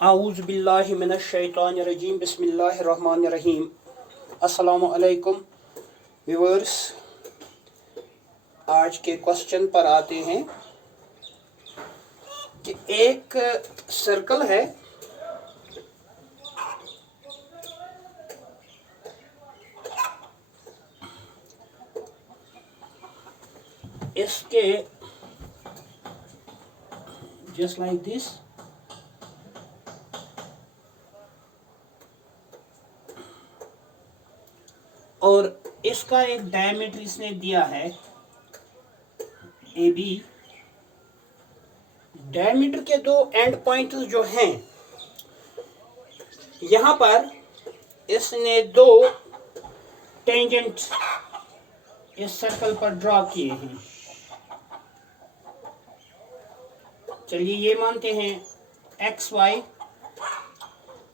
आऊज़ बिल्लाहि मिनश शैतानिर रजीम बिस्मिल्लाहिर रहमानिर रहीम। अस्सलामु अलैकुम व्यूअर्स, आज के क्वेश्चन पर आते हैं कि एक सर्कल है, इसके जस्ट लाइक दिस और इसका एक डायमीटर इसने दिया है ए बी। डायमीटर के दो एंड पॉइंट्स जो हैं, यहाँ पर इसने दो टेंजेंट इस सर्कल पर ड्रॉ किए हैं। चलिए ये मानते हैं एक्स वाई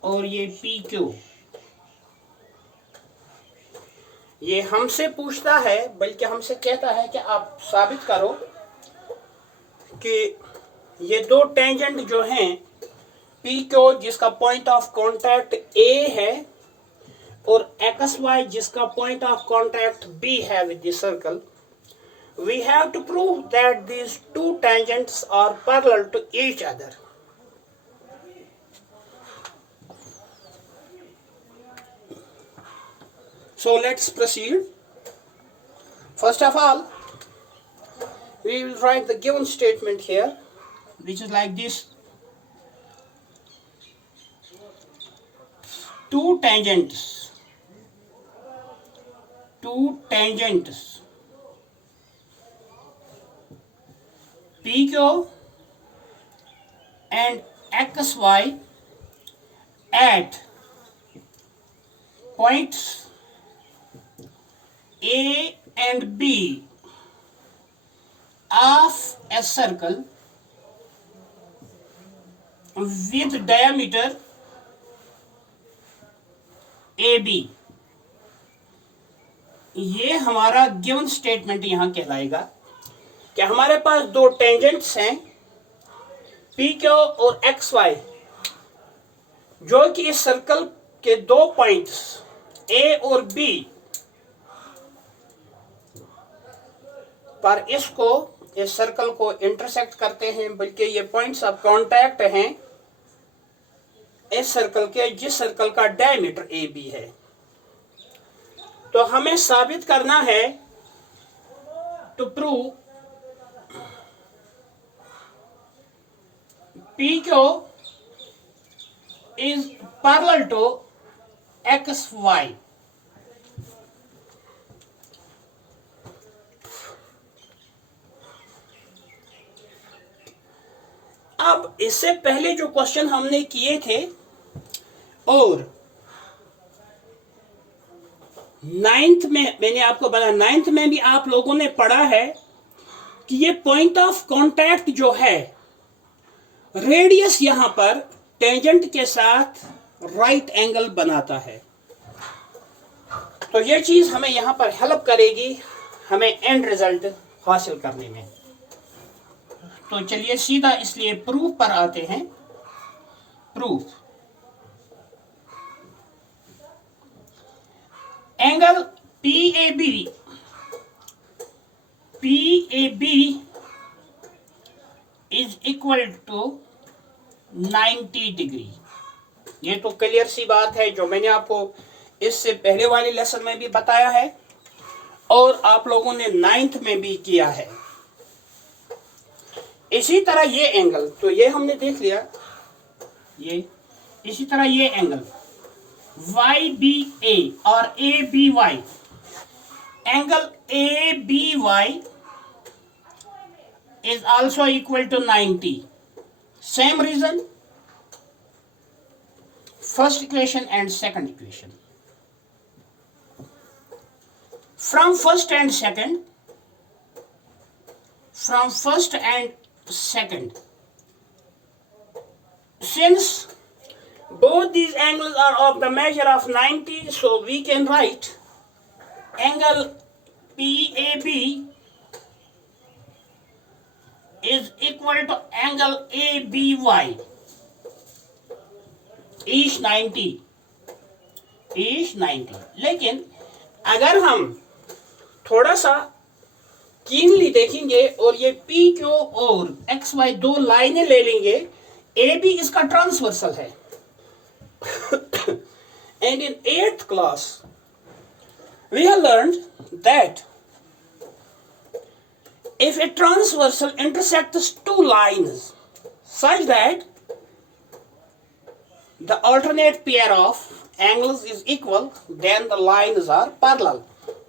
और ये पी क्यू। ये हमसे पूछता है, बल्कि हमसे कहता है कि आप साबित करो कि ये दो टेंजेंट जो हैं पी क्यू जिसका पॉइंट ऑफ कांटेक्ट ए है और एक्स वाई जिसका पॉइंट ऑफ कांटेक्ट बी है with this circle, we have to prove that these two tangents are parallel to each other. So let's proceed. First of all, we will write the given statement here, which is like this. Two tangents PQ and XY at points A and B of a circle with diameter AB। ये हमारा given statement यहाँ कहलाएगा कि हमारे पास दो tangents हैं P Q और x Y, जो कि इस सर्कल के दो पॉइंट्स ए और बी पर इस सर्कल को इंटरसेक्ट करते हैं, बल्कि ये पॉइंट्स ऑफ कांटेक्ट हैं इस सर्कल के, जिस सर्कल का डायमीटर ए बी है। तो हमें साबित करना है to prove PQ is parallel to XY। अब इससे पहले जो क्वेश्चन हमने किए थे और नाइन्थ में मैंने आपको बताया, नाइन्थ में भी आप लोगों ने पढ़ा है कि ये पॉइंट ऑफ कांटेक्ट जो है, रेडियस यहां पर टेंजेंट के साथ राइट एंगल बनाता है। तो ये चीज हमें यहां पर हेल्प करेगी हमें एंड रिजल्ट हासिल करने में। तो चलिए सीधा इसलिए प्रूफ पर आते हैं। Proof, angle PAB is equal to 90 degree. ये तो क्लियर सी बात है, जो मैंने आपको इससे पहले वाले लेसन में भी बताया है और आप लोगों ने नाइन्थ में भी किया है। इसी तरह ये एंगल, तो ये हमने देख लिया, ये इसी तरह ये एंगल YBA और ABY, angle ABY is also equal to 90. Same reason, first equation and second equation. From first and second, since both these angles are of the measure of 90, so we can write angle PAB is equal to angle ABY each 90। लेकिन अगर हम थोड़ा सा keenly देखेंगे और ये P Q और x Y दो लाइनें ले लेंगे, ए बी इसका ट्रांसवर्सल है। And in 8th class we have learned that if a transversal intersects two lines such that the alternate pair of angles is equal, then the lines are parallel।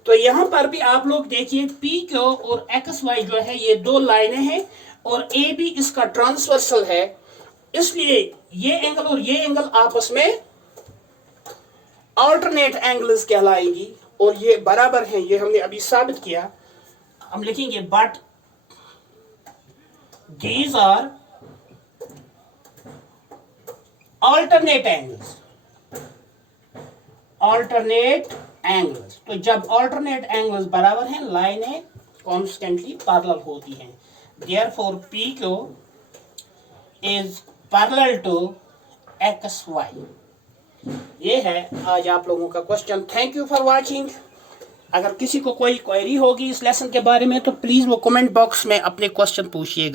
तो यहां पर भी आप लोग देखिए P Q और x Y जो है ये दो लाइनें हैं और ए बी इसका ट्रांसवर्सल है, इसलिए ये एंगल और ये एंगल आपस में अल्टरनेट एंगल्स कहलाएंगी और ये बराबर हैं। ये हमने अभी साबित किया। हम लिखेंगे but these are alternate angles. तो जब अल्टरनेट एंगल्स बराबर हैं, लाइनें कॉन्स्टेंटली पैरेलल होती हैं। Therefore P Q is parallel to X Y. ये है आज आप लोगों का question. Thank you for watching. अगर किसी को कोई क्वेरी होगी इस लेसन के बारे में तो प्लीज वो कमेंट बॉक्स में अपने क्वेश्चन पूछिएगा।